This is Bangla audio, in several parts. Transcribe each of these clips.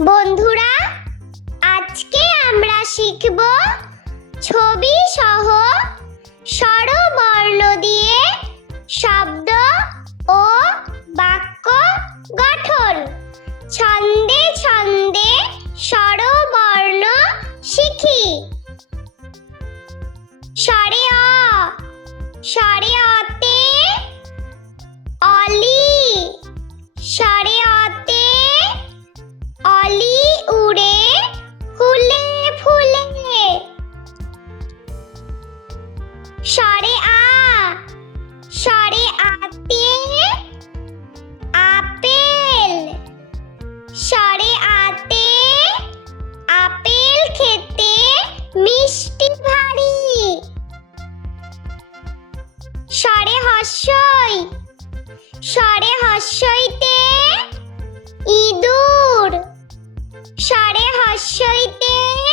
বন্ধুরা আজকে আমরা শিখব ছবি সহ স্বরবর্ণ দিয়ে শব্দ ও বাক্য গঠন। ছন্দে ছন্দে স্বরে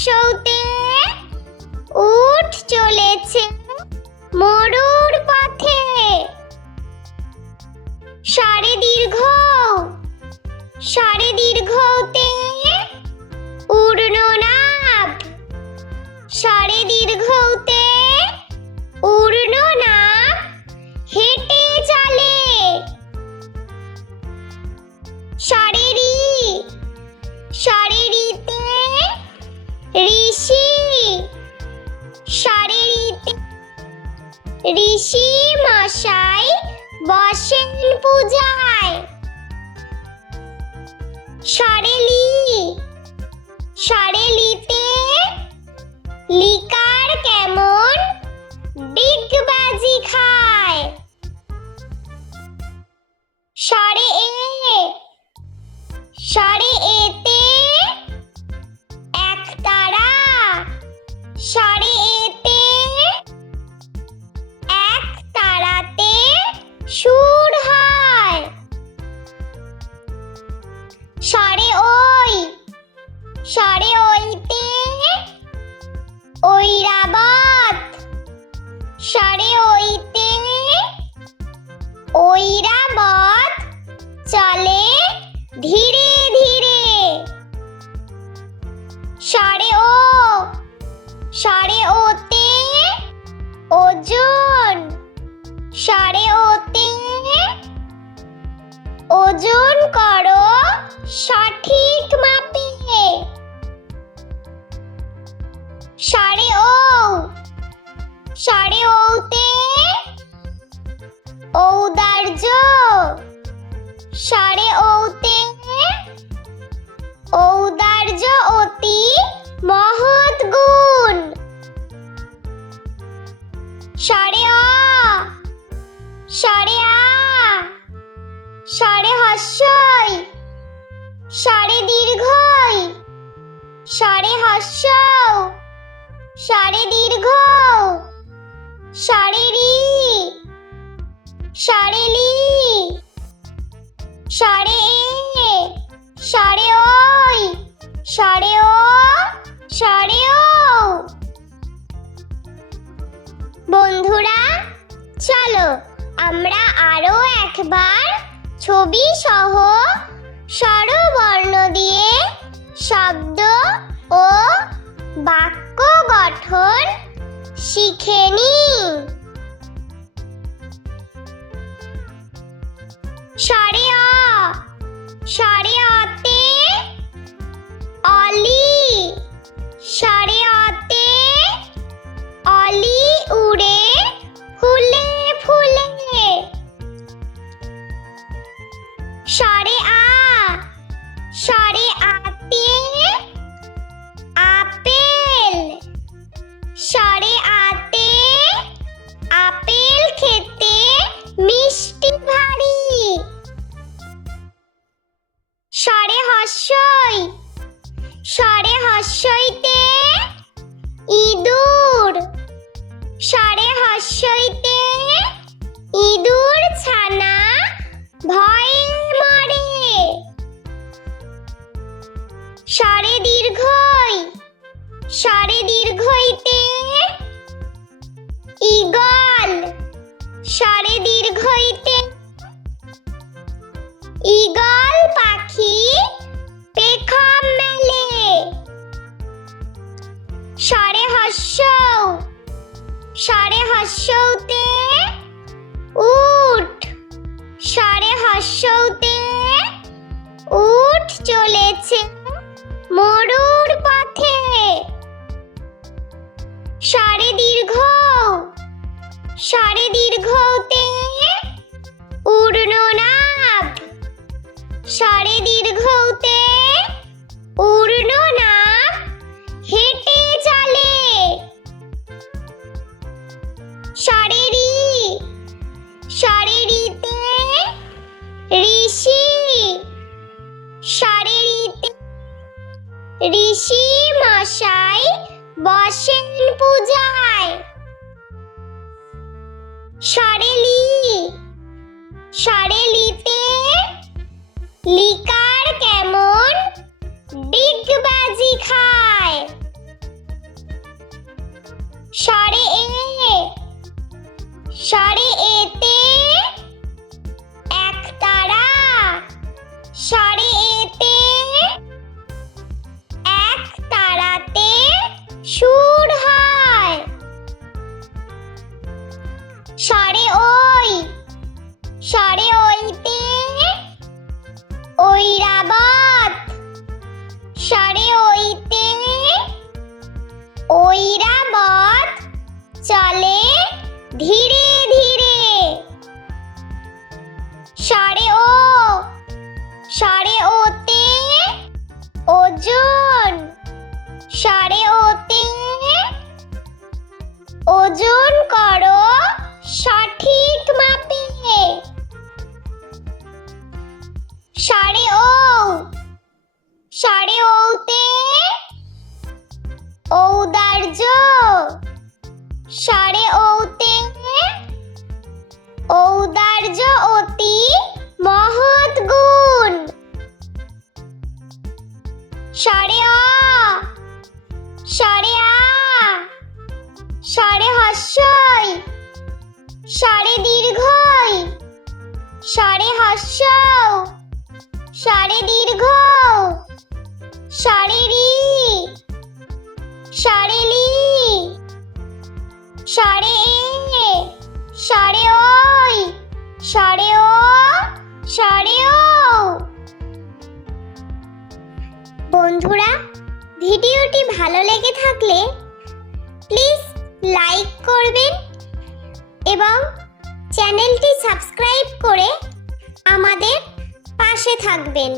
স্বরে উঠ চলেছে মরুর পথে। সারে দীর্ঘ সারে দীর্ঘতে ঋষি মশাই বসেন পূজায়। স্বরেলি স্বরেলিতে লিকার কেমন ডিগবাজি খায়। স্বরে এ স্বরে এতে এক তারা স্বরে সুর হয়। স্বরে ওই, স্বরে ওইতে ঐরাবত। স্বরে ওইতে ঐরাবত চলে ধীরে ধীরে। স্বরে ও, স্বরে ওতে ওজন। স্বরে ওতে ওজন করো সঠিক মাপে। স্বরে ও। স্বরে ওতে ঔদার্য। স্বরে ওতে ঔদার্য অতি মহৎ গুণ। স্বরে অ স্বরে আ। স্বরে হস্যই স্বরে দীর্ঘই স্বরে হস্য স্বরে দীর্ঘ স্বরে রি স্বরে লি স্বরে এ স্বরে ওই স্বরে ও স্বরে ও। বন্ধুরা, চলো আমরা আরও একবার ছবি সহ স্বরবর্ণ দিয়ে শব্দ ও বাক্য গঠন শিখে নি। স্বরে অ স্বরে সরে আপে আপেল। সরে আতে আপেল খেতে মিষ্টি ভারী। সরে হস্যই। সরে হস্যইতে ইঁদুর। স্বরে হস্যইতে ইঁদুর ছানা ভয় স্বরে দীর্ঘই স্বরে দীর্ঘইতে ইগল দীর্ঘ দীর্ঘইতে ইগল পাখি পেখম মেলে। স্বরে হস্য স্বরে হস্যতে উঠ স্বরে হস্যতে উঠ চলেছে। মরুর পথে। স্বরে দীর্ঘ স্বরে দীর্ঘতে উর্ণনাদ। স্বরে দীর্ঘতে উর্ণনাদ হেঁটে চলে। স্বরেরি ঋষি মশাই বসেন পূজায়। সরেলি সরেলিতে লিকার কেমন ডিগবাজি খায়। সরে সরে ওইতে ঐরাবত সরে ওইতে ঐরাবত চলে ধীরে ধীরে। সরে ও, সরে ওতে ওজন সরে ওতে ওজন করো। সাড়ে দীর্ঘ। সাড়ে রি। সাড়ে লি। সাড়ে এ। সাড়ে ওই। সাড়ে ও। সাড়ে ও। বন্ধুরা, ভিডিওটি ভালো লেগে থাকলে প্লিজ লাইক করবেন এবং চ্যানেলটি সাবস্ক্রাইব করে আমাদের পাশে থাকবেন।